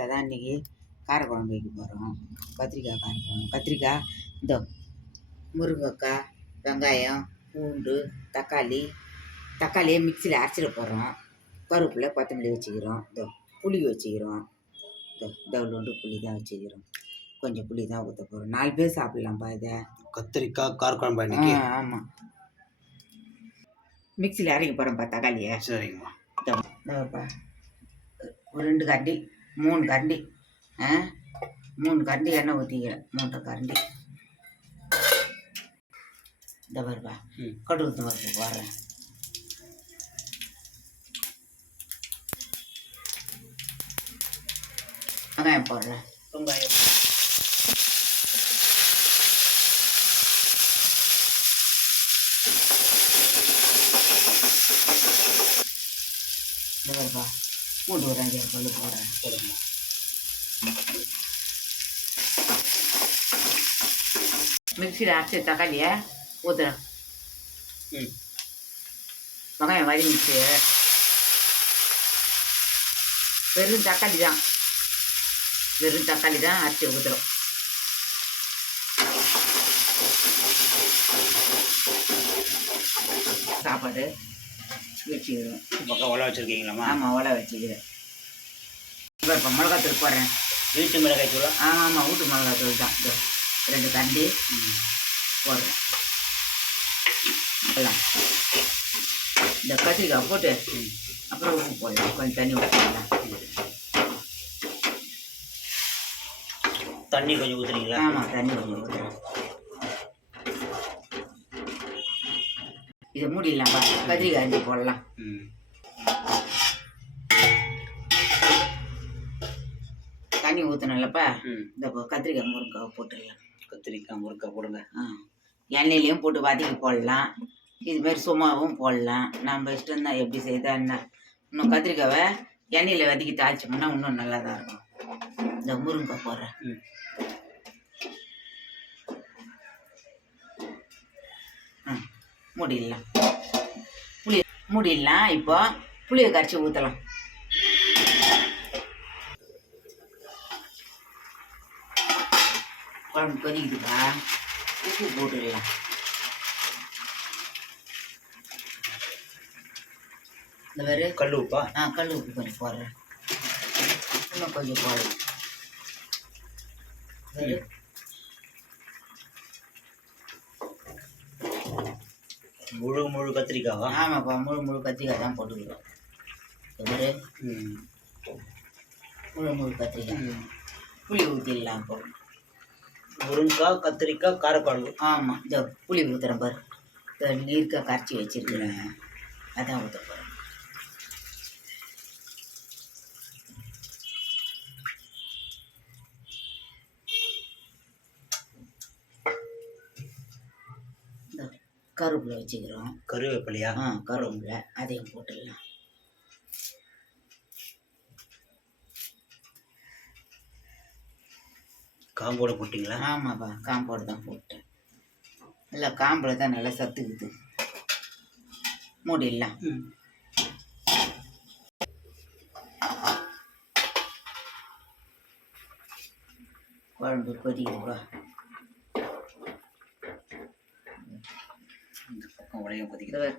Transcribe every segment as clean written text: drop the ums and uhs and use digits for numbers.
அதான் இன்றைக்கி காரக்குழம்பு வைக்க போகிறோம். கத்திரிக்காய் காரக்குழம்பு. கத்திரிக்காய் இந்த முருங்கைக்காய், வெங்காயம், பூண்டு, தக்காளியை மிக்சியில் அரைச்சிட போகிறோம். கருவேப்பிலை, கொத்தமல்லி வச்சுக்கிறோம். புளி வச்சுக்கிறோம். தவுளோண்டு புளி தான் வச்சுக்கிறோம். கொஞ்சம் புளி தான் ஊற்ற போகிறோம். 4 பேர் சாப்பிட்லாம்ப்பா இதை. கத்திரிக்காய் காரக்குழம்பு இன்னைக்கு. ஆமாம், மிக்சியில் அரைக்க போகிறோம்ப்பா தக்காளியை. சரிங்கம்மா. ஒரு 2 கரண்டி 3 கரண்டி 3 கரண்டி எண்ணெய் ஊற்றிக்கிறேன். 3 கரண்டி. இந்த வருப்பா கடுகு பருப்பு போடுறேன். வெங்காயம் போடுறேன். வெங்காயம் இந்த வருப்பா பூண்டு ஒரு 5 பல்லு போடுறேன். போடுங்க. மிக்சியில் அரைச்சி தக்காளியை ஊற்றுறேன். வெங்காயம் வதங்கிச்சு. வெறும் தக்காளி தான் அரைச்சி ஊற்றுறோம். சாப்பாடு வச்சுக்கிறோம். பக்கம் ஒலை வச்சுருக்கீங்களாம்மா? ஆமாம், ஒலை வச்சுக்கிறேன். இப்போ மிளகாத்தூள் போடுறேன். வீட்டு மிளகாய் தூளா? ஆமாம், வீட்டு மிளகாத்தூள் தான். 2 கரண்டி போடுறேன். எல்லாம் இந்த கத்திரிக்காய் போட்டு அப்புறம் உப்பு போடலாம். கொஞ்சம் தண்ணி ஊற்றிடலாம். தண்ணி கொஞ்சம் ஊற்றுறீங்களா? ஆமாம், தண்ணி கொஞ்சம் ஊற்றுறேன். இதை மூடிடலாம்ப்பா. கத்திரிக்காய் அரிஞ்சு போடலாம். தண்ணி ஊற்றணும்லப்பா. இந்த கத்திரிக்காய் முருங்கைக்காய் போட்டுடலாம். கத்திரிக்காய் முருங்கைக்காய் போடுங்க. எண்ணெயிலையும் போட்டு வதக்கி போடலாம். இதுமாரி சும்மாவும் போடலாம். நம்ம இஷ்டம் தான் எப்படி செய்தா என்ன. இன்னும் கத்திரிக்காவை எண்ணெயில் வதக்கி தாளிச்சோம்னா இன்னும் நல்லா தான் இருக்கும். இந்த முருங்கைக்காய் போடுறேன். மூடிடலாம். மூடிடலாம். இப்போ புளியை கரைச்சி ஊற்றலாம். குழம்பு கொதிக்குதுப்பா. உப்பு போட்டுடலாம். இந்த வேறு கல் உப்பா? கல் உப்பு கொஞ்சம் போடுறேன். இன்னும் கொஞ்சம் போடலாம். முழு கத்திரிக்காவா? ஆமாப்பா, முழு கத்திரிக்காய் தான் போட்டுக்கிறோம். ஒரு முழு கத்திரிக்காய். புளி ஊற்றிடலாம். இப்போ முருங்கைக்காய், கத்திரிக்காய், காரக்குழம்பு. ஆமாம், இந்த புளி ஊற்றுறேன் பாரு. நீர்க்காய் கரைச்சி வச்சுருக்கிறேன், அதான் ஊற்ற போகிறேன். இந்த கருவேப்பிலை வச்சுக்கிறோம். கருவேப்பிலையா? கருவேப்பிலை அதையும் போட்டுடலாம். காம்போட போட்டிங்களா? ஆமாப்பா, காம்போடு தான் போட்டேன். இல்லை, காம்பில் தான் நல்லா சத்துக்குது. மூடிடலாம். குழம்பு கொதிக்குதுப்பா. இந்த பக்கம் உடையும் கொதிக்குது.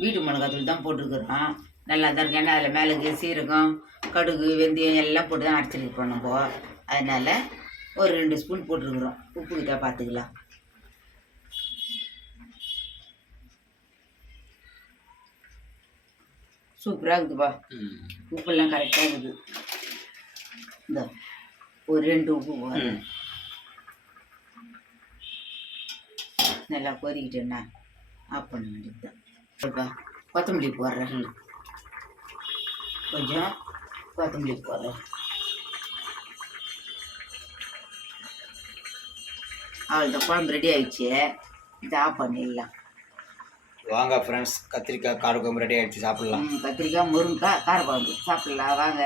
வீட்டு மிளகாத்தூள் தான் போட்டுருக்குறோம். நல்லா தான் இருக்கு. ஏன்னா அதில் மிளகு, சீரகம், கடுகு, வெந்தயம் எல்லாம் போட்டு தான் அரைச்சிருக்கோம் நம்ம. அதனால் ஒரு 2 ஸ்பூன் போட்டுருக்குறோம். உப்புக்கிட்ட பார்த்துக்கலாம். சூப்பராக இருக்குதுப்பா. உப்பெல்லாம் கரெக்டாக இருக்குது. இந்த ஒரு 2 உப்பு போடுறேன். நல்லா கொதிக்கிட்டேன்னா ஆஃப் பண்ண வேண்டியது தான். கொத்தமல்லி போடுறேன். கொஞ்சம் கொத்தமல்லி போடுறேன். அவ்வளோதான், குழம்பு ரெடி ஆகிடுச்சு. இதை ஆஃப் பண்ணிடலாம். வாங்க ஃப்ரெண்ட்ஸ், கத்திரிக்காய் காரக்குழம்பு ரெடி ஆகிடுச்சு. சாப்பிட்லாம். கத்திரிக்காய் முருங்கைக்காய் காரக்குழம்பு சாப்பிட்லாம் வாங்க.